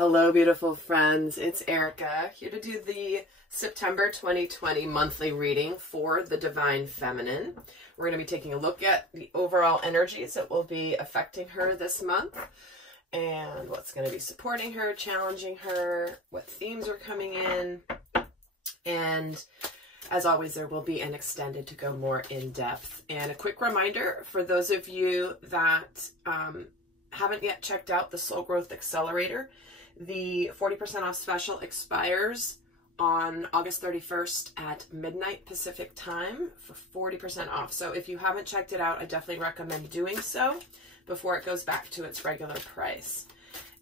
Hello, beautiful friends. It's Erika here to do the September 2020 monthly reading for the Divine Feminine. We're going to be taking a look at the overall energies that will be affecting her this month and what's going to be supporting her, challenging her, what themes are coming in. And as always, there will be an extended to go more in depth. And a quick reminder for those of you that haven't yet checked out the Soul Growth Accelerator, the 40% off special expires on August 31st at midnight Pacific time for 40% off. So if you haven't checked it out, I definitely recommend doing so before it goes back to its regular price.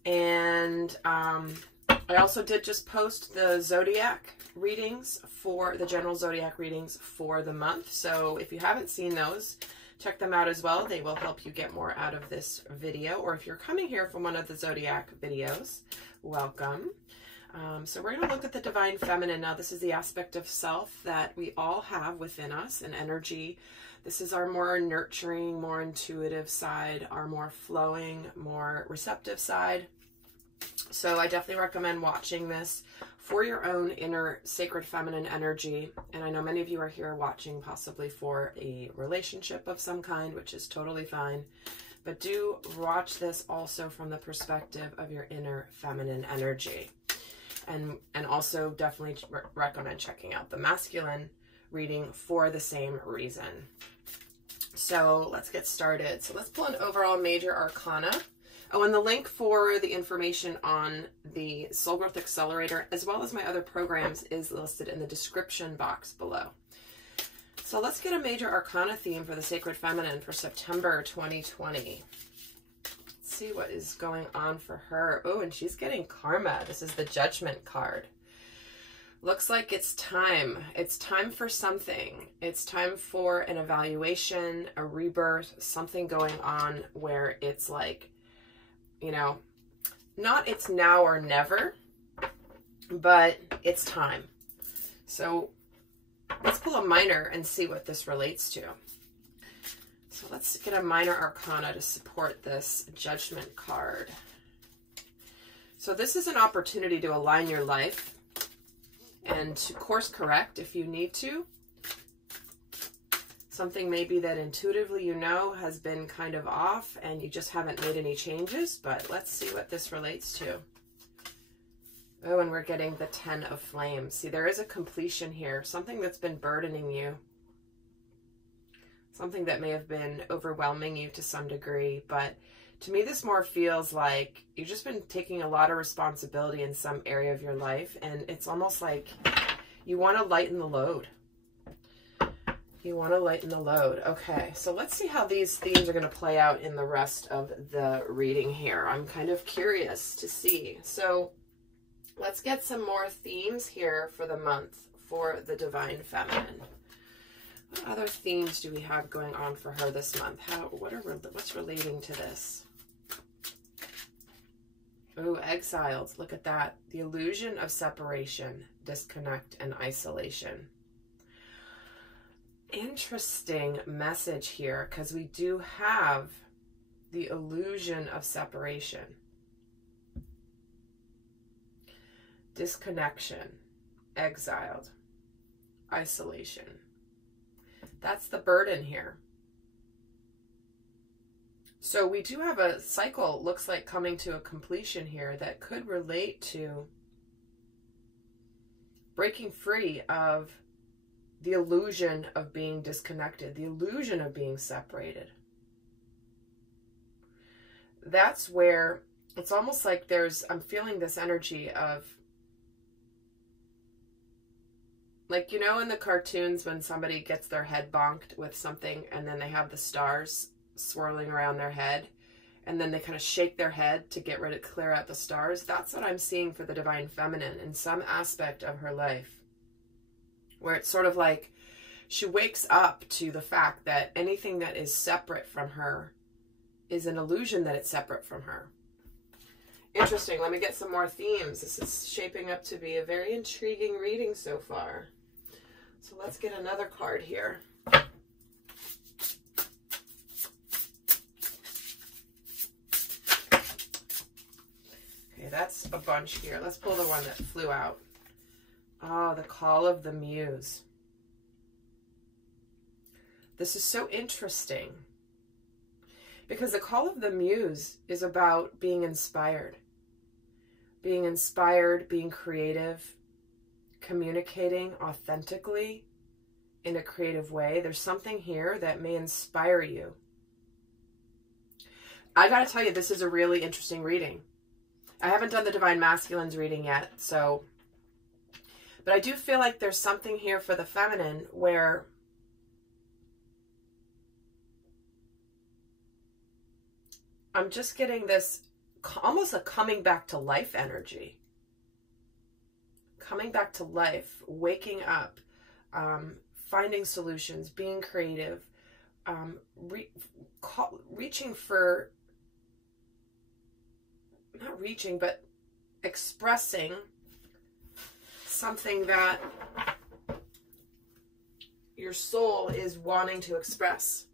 And I also did just post the zodiac readings for the general zodiac readings for the month. So if you haven't seen those, check them out as well. They will help you get more out of this video. Or if you're coming here from one of the zodiac videos, welcome. So we're going to look at the Divine Feminine. Now, this is the aspect of self that we all have within us, an energy. This is our more nurturing, more intuitive side, our more flowing, more receptive side. So I definitely recommend watching this for your own inner sacred feminine energy. And I know many of you are here watching possibly for a relationship of some kind, which is totally fine. But do watch this also from the perspective of your inner feminine energy. And also definitely recommend checking out the masculine reading for the same reason. So let's get started. So let's pull an overall major arcana. Oh, and the link for the information on the Soul Growth Accelerator, as well as my other programs, is listed in the description box below. So let's get a major arcana theme for the Sacred Feminine for September 2020. Let's see what is going on for her. Oh, and she's getting karma. This is the Judgment card. Looks like it's time. It's time for something. It's time for an evaluation, a rebirth, something going on where it's like, you know, not it's now or never, but it's time. So let's pull a minor and see what this relates to. So let's get a minor arcana to support this Judgment card. So this is an opportunity to align your life and to course correct if you need to. Something maybe that intuitively you know has been kind of off and you just haven't made any changes, but let's see what this relates to. Oh, and we're getting the 10 of Flames. See, there is a completion here, something that's been burdening you. Something that may have been overwhelming you to some degree, but to me this more feels like you've just been taking a lot of responsibility in some area of your life, and it's almost like you want to lighten the load. You want to lighten the load. Okay, so let's see how these themes are going to play out in the rest of the reading here. I'm kind of curious to see. So let's get some more themes here for the month for the Divine Feminine. What other themes do we have going on for her this month? What's relating to this? Oh, exiled. Look at that. The illusion of separation, disconnect, and isolation. Interesting message here, because we do have the illusion of separation, disconnection, exiled, isolation. That's the burden here. So we do have a cycle, looks like, coming to a completion here that could relate to breaking free of the illusion of being disconnected, the illusion of being separated. That's where it's almost like I'm feeling this energy of, like, you know, in the cartoons when somebody gets their head bonked with something and then they have the stars swirling around their head and then they kind of shake their head to get rid of, clear out the stars. That's what I'm seeing for the Divine Feminine in some aspect of her life, where it's sort of like she wakes up to the fact that anything that is separate from her is an illusion that it's separate from her. Interesting. Let me get some more themes. This is shaping up to be a very intriguing reading so far. So let's get another card here. Okay, that's a bunch here. Let's pull the one that flew out. Oh, the Call of the Muse. This is so interesting because the Call of the Muse is about being inspired, being creative, communicating authentically in a creative way. There's something here that may inspire you. I gotta tell you, this is a really interesting reading. I haven't done the Divine Masculines reading yet, but I do feel like there's something here for the feminine where I'm just getting this almost a coming back to life energy. Coming back to life, waking up, finding solutions, being creative, reaching for, not reaching, but expressing something that your soul is wanting to express.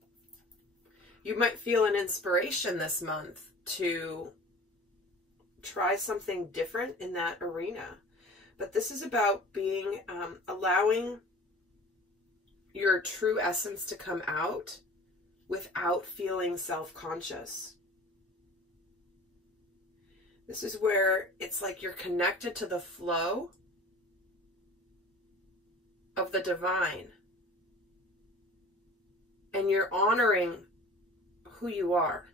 You might feel an inspiration this month to try something different in that arena. But this is about being, allowing your true essence to come out without feeling self-conscious. This is where it's like you're connected to the flow of the divine. And you're honoring who you are.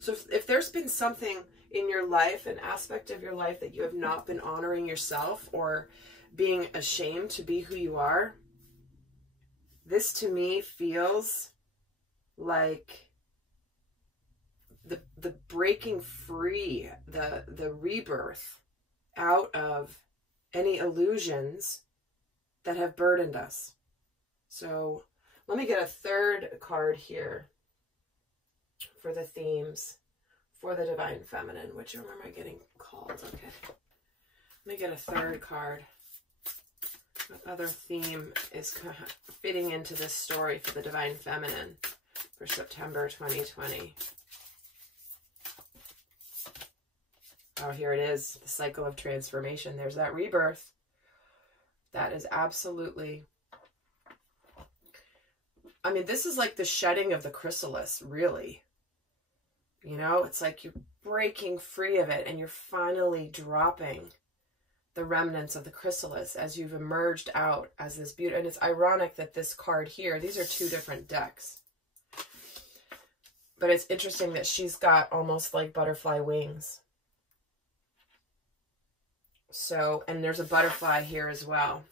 So if there's been something in your life, an aspect of your life that you have not been honoring yourself or being ashamed to be who you are, this to me feels like the breaking free, the rebirth out of any illusions that have burdened us. So let me get a third card here for the themes for the Divine Feminine. Which one am I getting called? Okay. Let me get a third card. What other theme is fitting into this story for the Divine Feminine for September 2020? Oh, here it is. The cycle of transformation. There's that rebirth. That is absolutely... I mean, this is like the shedding of the chrysalis, really. You know, it's like you're breaking free of it and you're finally dropping the remnants of the chrysalis as you've emerged out as this beauty. And it's ironic that this card here, these are two different decks. But it's interesting that she's got almost like butterfly wings. So, and there's a butterfly here as well.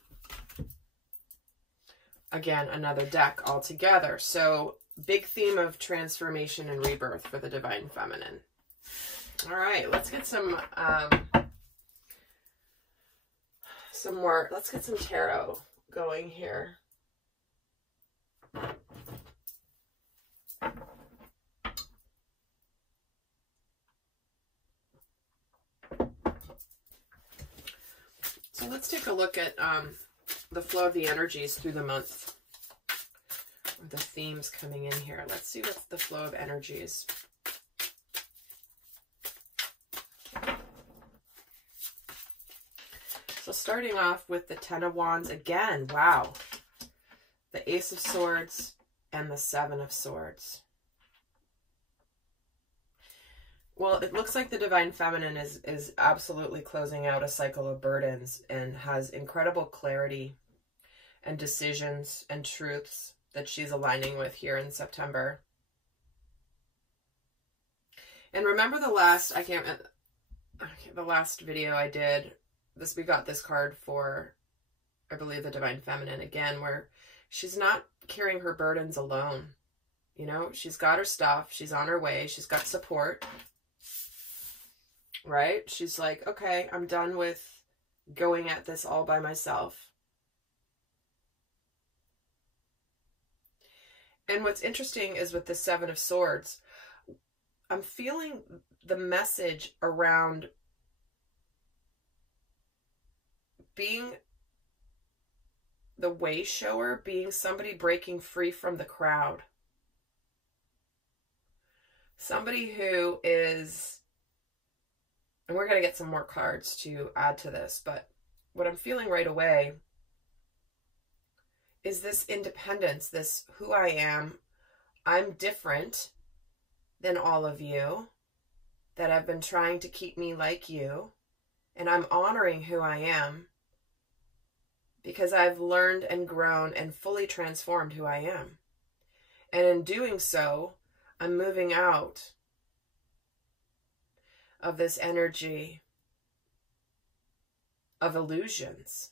Again, another deck altogether. So, big theme of transformation and rebirth for the Divine Feminine. All right, let's get some more, let's get some tarot going here. So let's take a look at the flow of the energies through the month. The themes coming in here. Let's see what's the flow of energies. So starting off with the Ten of Wands again. Wow. The Ace of Swords and the Seven of Swords. Well, it looks like the Divine Feminine is absolutely closing out a cycle of burdens and has incredible clarity and decisions and truths that she's aligning with here in September. And remember the last, the last video I did, we got this card for, I believe, the Divine Feminine again, where she's not carrying her burdens alone. You know, she's got her stuff, she's on her way, she's got support. Right? She's like, okay, I'm done with going at this all by myself. And what's interesting is with the Seven of Swords, I'm feeling the message around being the way shower, being somebody breaking free from the crowd. Somebody who is And we're going to get some more cards to add to this, but what I'm feeling right away is this independence, this who I am. I'm different than all of you that have been trying to keep me like you, and I'm honoring who I am because I've learned and grown and fully transformed who I am. And in doing so, I'm moving out of this energy of illusions.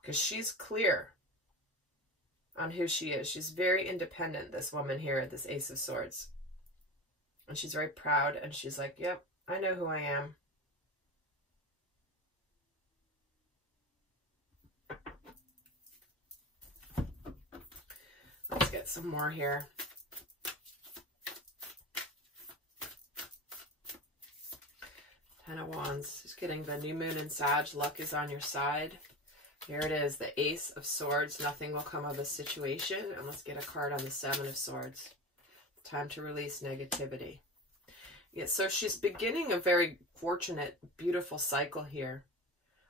Because she's clear on who she is. She's very independent, this woman here, this Ace of Swords. And she's very proud, and she's like, yep, I know who I am. Let's get some more here. Ten of Wands. Just getting the new moon in Sag. Luck is on your side. Here it is, the Ace of Swords. Nothing will come of this situation. And let's get a card on the Seven of Swords. Time to release negativity. Yeah, so she's beginning a very fortunate, beautiful cycle here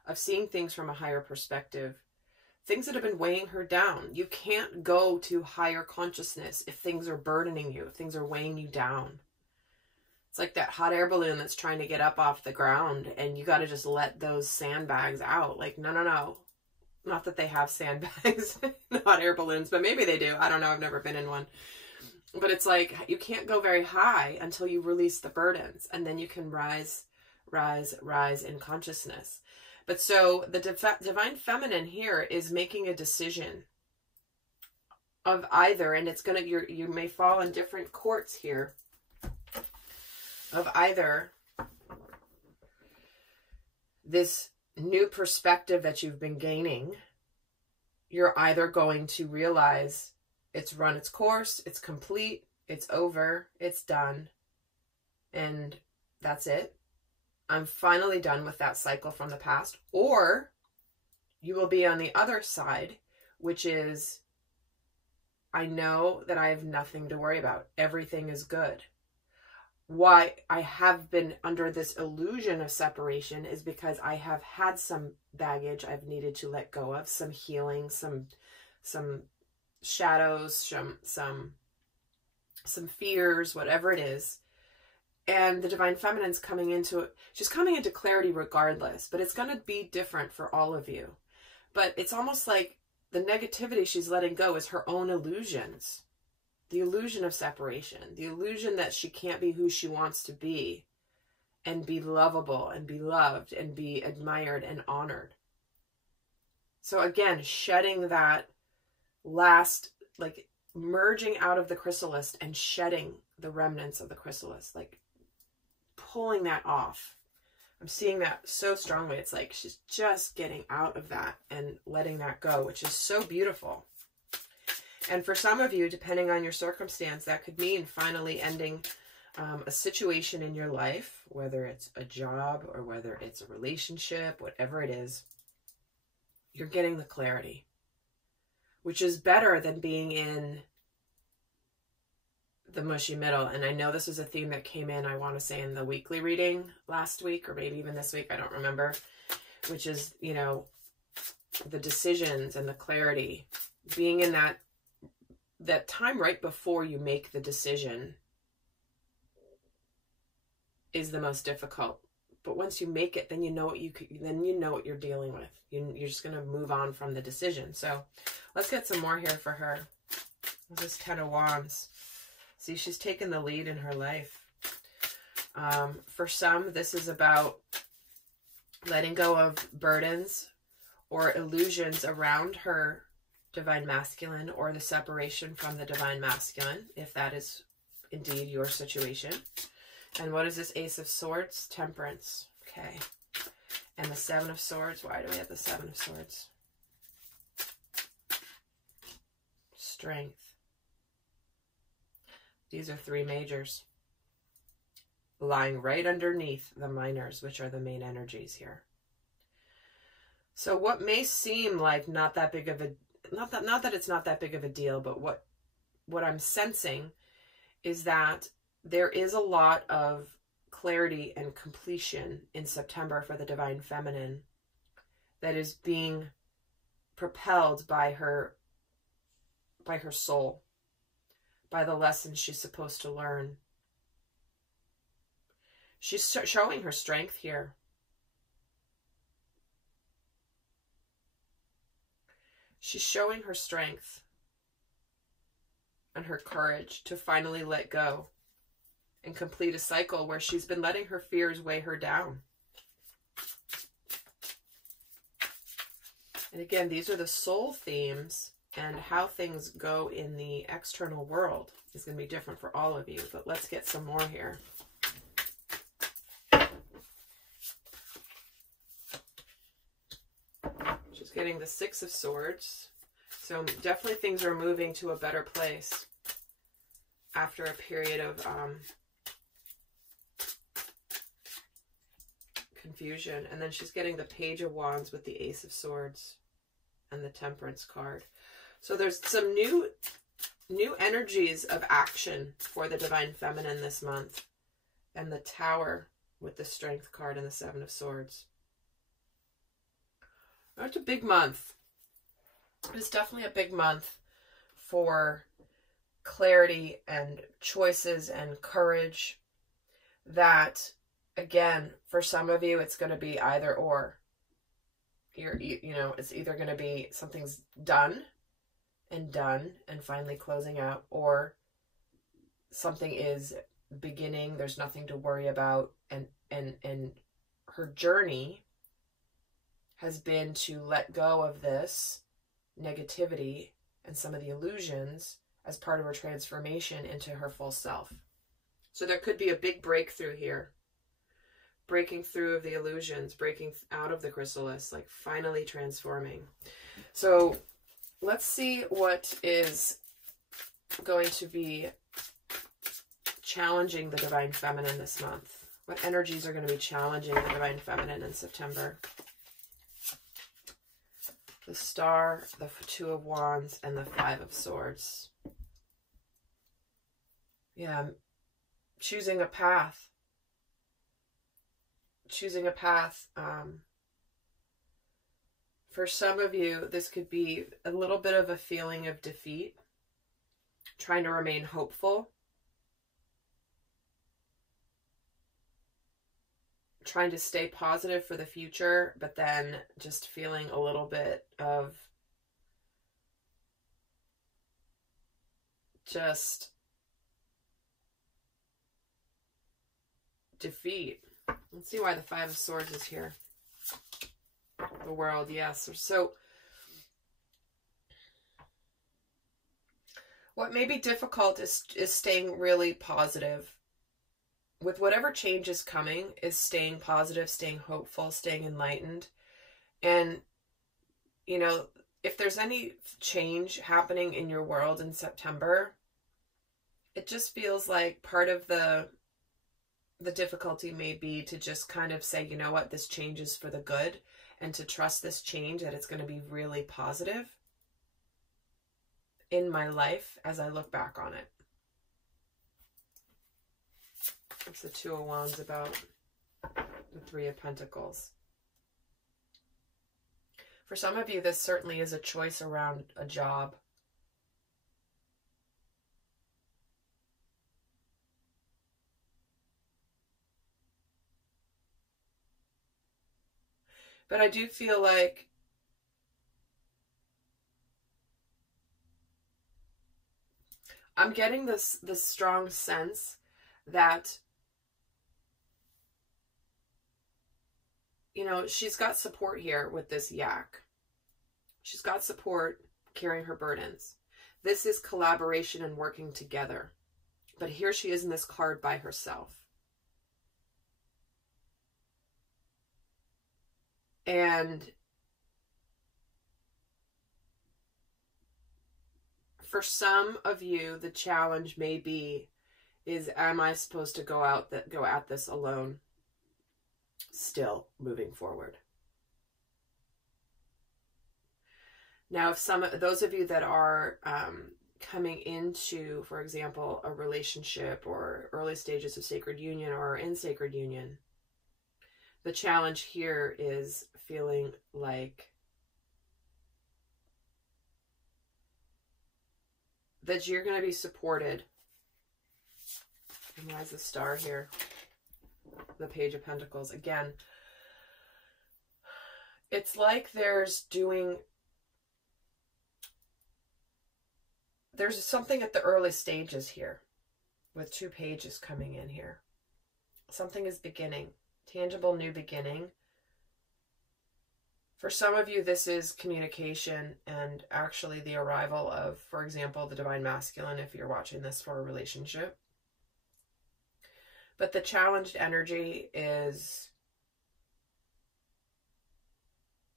of seeing things from a higher perspective. Things that have been weighing her down. You can't go to higher consciousness if things are burdening you, if things are weighing you down. It's like that hot air balloon that's trying to get up off the ground, and you got to just let those sandbags out. Like, no, no, no. Not that they have sandbags, not air balloons, but maybe they do. I don't know. I've never been in one. But it's like you can't go very high until you release the burdens, and then you can rise, rise, rise in consciousness. But so the divine feminine here is making a decision of either, and it's going to, you may fall in different courts here, of either this new perspective that you've been gaining, you're either going to realize it's run its course, it's complete, it's over, it's done, and that's it. I'm finally done with that cycle from the past. Or you will be on the other side, which is, I know that I have nothing to worry about. Everything is good. Why I have been under this illusion of separation is because I have had some baggage I've needed to let go of, some healing, some shadows, some fears, whatever it is. And the divine feminine's coming into it. She's coming into clarity regardless, but it's going to be different for all of you. But it's almost like the negativity she's letting go is her own illusions. The illusion of separation, the illusion that she can't be who she wants to be and be lovable and be loved and be admired and honored. So again, shedding that last, like merging out of the chrysalis and shedding the remnants of the chrysalis, like pulling that off. I'm seeing that so strongly. It's like she's just getting out of that and letting that go, which is so beautiful. And for some of you, depending on your circumstance, that could mean finally ending a situation in your life, whether it's a job or whether it's a relationship, whatever it is, you're getting the clarity, which is better than being in the mushy middle. And I know this is a theme that came in, I want to say in the weekly reading last week, or maybe even this week, I don't remember, which is, you know, the decisions and the clarity, being in that time right before you make the decision is the most difficult. But once you make it, then you know what what you're dealing with. You're just going to move on from the decision. So let's get some more here for her. This is Ten of Wands. See, she's taken the lead in her life. For some, this is about letting go of burdens or illusions around her divine masculine, or the separation from the divine masculine, if that is indeed your situation. And what is this Ace of Swords? Temperance. Okay. And the Seven of Swords. Why do we have the Seven of Swords? Strength. These are three majors lying right underneath the minors, which are the main energies here. So what may seem like not that big of a, not that it's not that big of a deal, but what I'm sensing is that there is a lot of clarity and completion in September for the Divine Feminine that is being propelled by her soul, by the lessons she's supposed to learn. She's showing her strength here. She's showing her strength and her courage to finally let go and complete a cycle where she's been letting her fears weigh her down. And again, these are the soul themes, and how things go in the external world is going to be different for all of you. But let's get some more here. She's getting the Six of Swords. So definitely things are moving to a better place after a period of confusion. And then she's getting the Page of Wands with the Ace of Swords and the Temperance card. So there's some new energies of action for the Divine Feminine this month. And the Tower with the Strength card and the Seven of Swords. It's a big month. It's definitely a big month for clarity and choices and courage that, again, for some of you, it's going to be either or. You know, it's either going to be something's done and finally closing out, or something is beginning, there's nothing to worry about, and her journey has been to let go of this negativity and some of the illusions as part of her transformation into her full self. So there could be a big breakthrough here. Breaking through of the illusions, breaking out of the chrysalis, like finally transforming. So let's see what is going to be challenging the Divine Feminine this month. What energies are going to be challenging the Divine Feminine in September? The Star, the Two of Wands, and the Five of Swords. Yeah, choosing a path. Choosing a path. For some of you, this could be a little bit of a feeling of defeat. Trying to remain hopeful. Trying to stay positive for the future, but then just feeling a little bit of just defeat. Let's see why the Five of Swords is here. The World, yes. So what may be difficult is staying really positive. With whatever change is coming, is staying positive, staying hopeful, staying enlightened. And, you know, if there's any change happening in your world in September, it just feels like part of the difficulty may be to just kind of say, you know what, this change is for the good, and to trust this change, that it's going to be really positive in my life as I look back on it. What's the Two of Wands about? The Three of Pentacles. For some of you, this certainly is a choice around a job. But I do feel like I'm getting this strong sense that, you know, she's got support here with this yak. She's got support carrying her burdens. This is collaboration and working together. But here she is in this card by herself. And for some of you, the challenge may be, am I supposed to go at this alone? Still moving forward. Now, if those of you that are coming into, for example, a relationship or early stages of sacred union or in sacred union, the challenge here is feeling like that you're going to be supported. And why is the star here? The Page of Pentacles. Again, it's like there's something at the early stages here with 2 pages coming in here. Something is beginning. Tangible new beginning. For some of you, this is communication and actually the arrival of, for example, the Divine Masculine, if you're watching this for a relationship. But the challenged energy is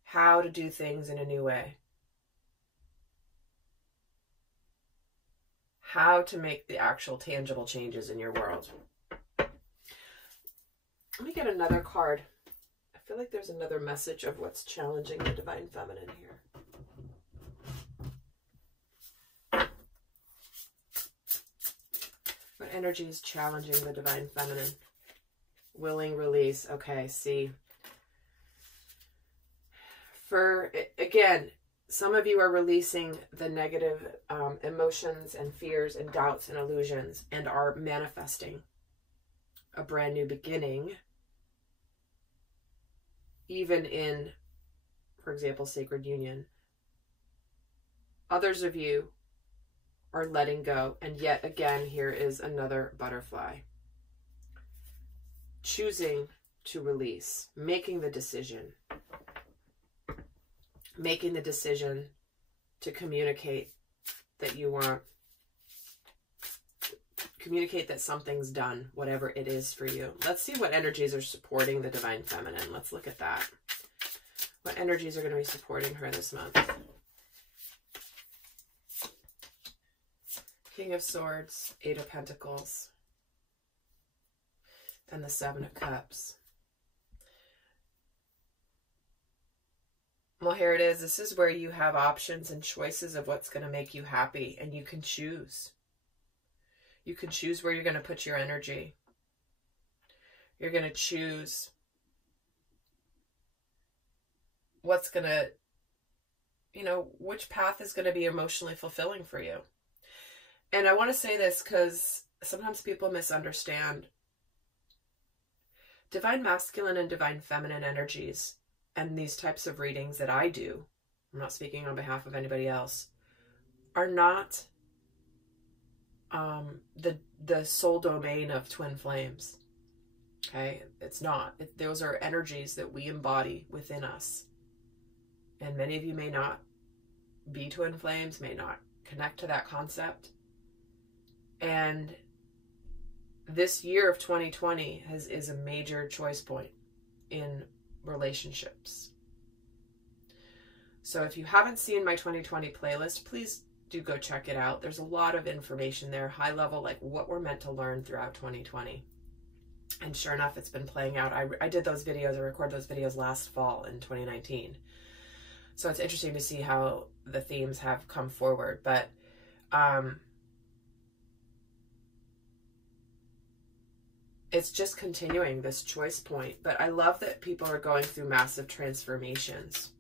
how to do things in a new way. How to make the actual tangible changes in your world. Let me get another card. I feel like there's another message of what's challenging the Divine Feminine here. What energy is challenging the Divine Feminine? Willing release. Okay, see. Again, some of you are releasing the negative emotions and fears and doubts and illusions and are manifesting a brand new beginning, even in, for example, sacred union. Others of you are letting go, and yet again, here is another butterfly. Choosing to release, making the decision to communicate that you want, communicate that something's done, whatever it is for you. Let's see what energies are supporting the Divine Feminine. Let's look at that. What energies are going to be supporting her this month? King of Swords, 8 of Pentacles, and the 7 of Cups. Well, here it is. This is where you have options and choices of what's going to make you happy, and you can choose. You can choose where you're going to put your energy. You're going to choose what's going to, which path is going to be emotionally fulfilling for you. And I want to say this because sometimes people misunderstand Divine Masculine and Divine Feminine energies. And these types of readings that I do, I'm not speaking on behalf of anybody else, are not the sole domain of twin flames. Okay? It's not. Those are energies that we embody within us. And many of you may not be twin flames, may not connect to that concept. And this year of 2020 is a major choice point in relationships. So if you haven't seen my 2020 playlist, please do go check it out. There's a lot of information there, high level, like what we're meant to learn throughout 2020. And sure enough, it's been playing out. I did those videos, I recorded those videos last fall in 2019. So it's interesting to see how the themes have come forward. But it's just continuing this choice point. But I love that people are going through massive transformations.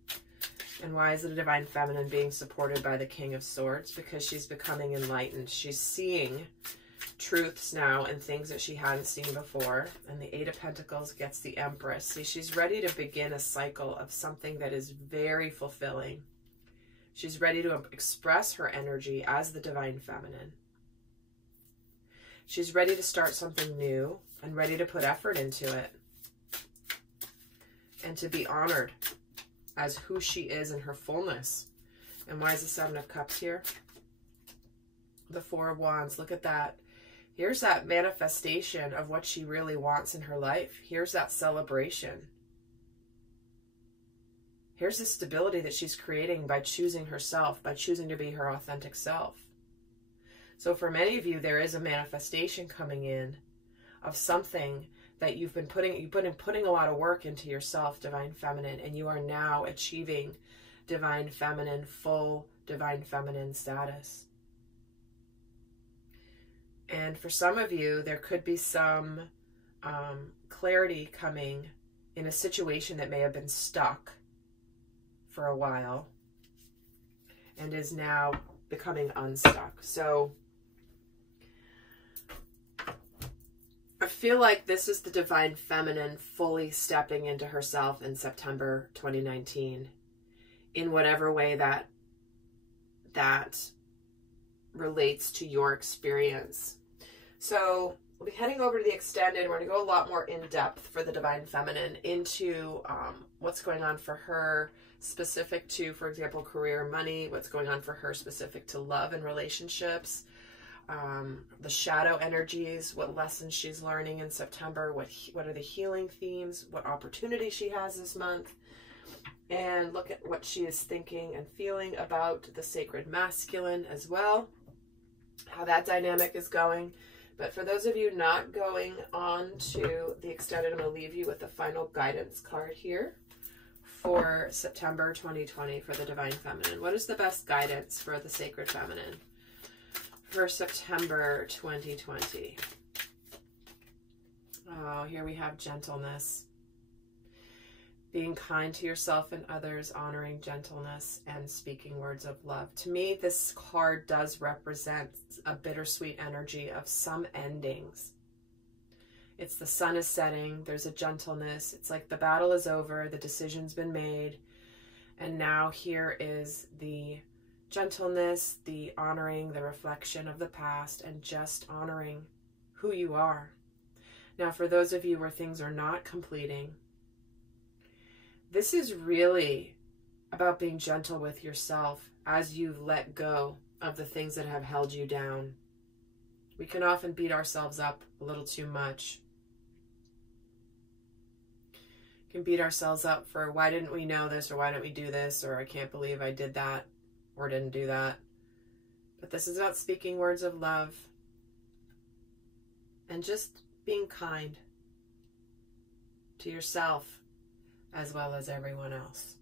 And why is the Divine Feminine being supported by the King of Swords? Because she's becoming enlightened. She's seeing truths now and things that she hadn't seen before. And the 8 of Pentacles gets the Empress. See, she's ready to begin a cycle of something that is very fulfilling. She's ready to express her energy as the Divine Feminine. She's ready to start something new and ready to put effort into it. And to be honored as who she is in her fullness. And why is the 7 of Cups here? The 4 of Wands. Look at that. Here's that manifestation of what she really wants in her life. Here's that celebration. Here's the stability that she's creating by choosing herself, by choosing to be her authentic self. So for many of you, there is a manifestation coming in of something that you've been putting a lot of work into yourself, Divine Feminine, and you are now achieving Divine Feminine, full Divine Feminine status. And for some of you, there could be some clarity coming in a situation that may have been stuck for a while and is now becoming unstuck. So I feel like this is the divine feminine fully stepping into herself in September 2019 in whatever way that relates to your experience. So we'll be heading over to the extended. We're going to go a lot more in depth for the divine feminine into what's going on for her specific to, for example, career, money, what's going on for her specific to love and relationships, the shadow energies, what lessons she's learning in September, what are the healing themes, what opportunities she has this month, and look at what she is thinking and feeling about the sacred masculine as well, how that dynamic is going. But for those of you not going on to the extended, I'm going to leave you with the final guidance card here for September 2020 for the divine feminine. What is the best guidance for the sacred feminine for September 2020? Oh, here we have gentleness. Being kind to yourself and others, honoring gentleness, and speaking words of love. To me, this card does represent a bittersweet energy of some endings. It's the sun is setting, there's a gentleness. It's like the battle is over, the decision's been made, and now here is the gentleness, the honoring, the reflection of the past, and just honoring who you are. Now, for those of you where things are not completing, this is really about being gentle with yourself as you let go of the things that have held you down. We can often beat ourselves up a little too much. We can beat ourselves up for why didn't we know this, or why didn't we do this, or I can't believe I did that or didn't do that. But this is about speaking words of love and just being kind to yourself as well as everyone else.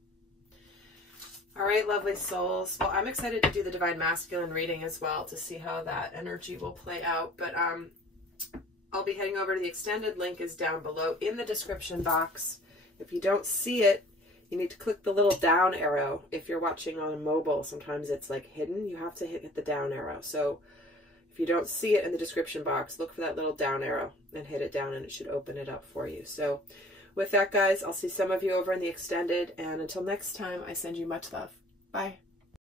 All right, lovely souls. Well, I'm excited to do the divine masculine reading as well to see how that energy will play out. But I'll be heading over to the extended. Link is down below in the description box. If you don't see it, you need to click the little down arrow. If you're watching on a mobile, sometimes it's like hidden. You have to hit the down arrow. So if you don't see it in the description box, look for that little down arrow and hit it down, and it should open it up for you. So with that, guys, I'll see some of you over in the extended, and until next time, I send you much love. Bye.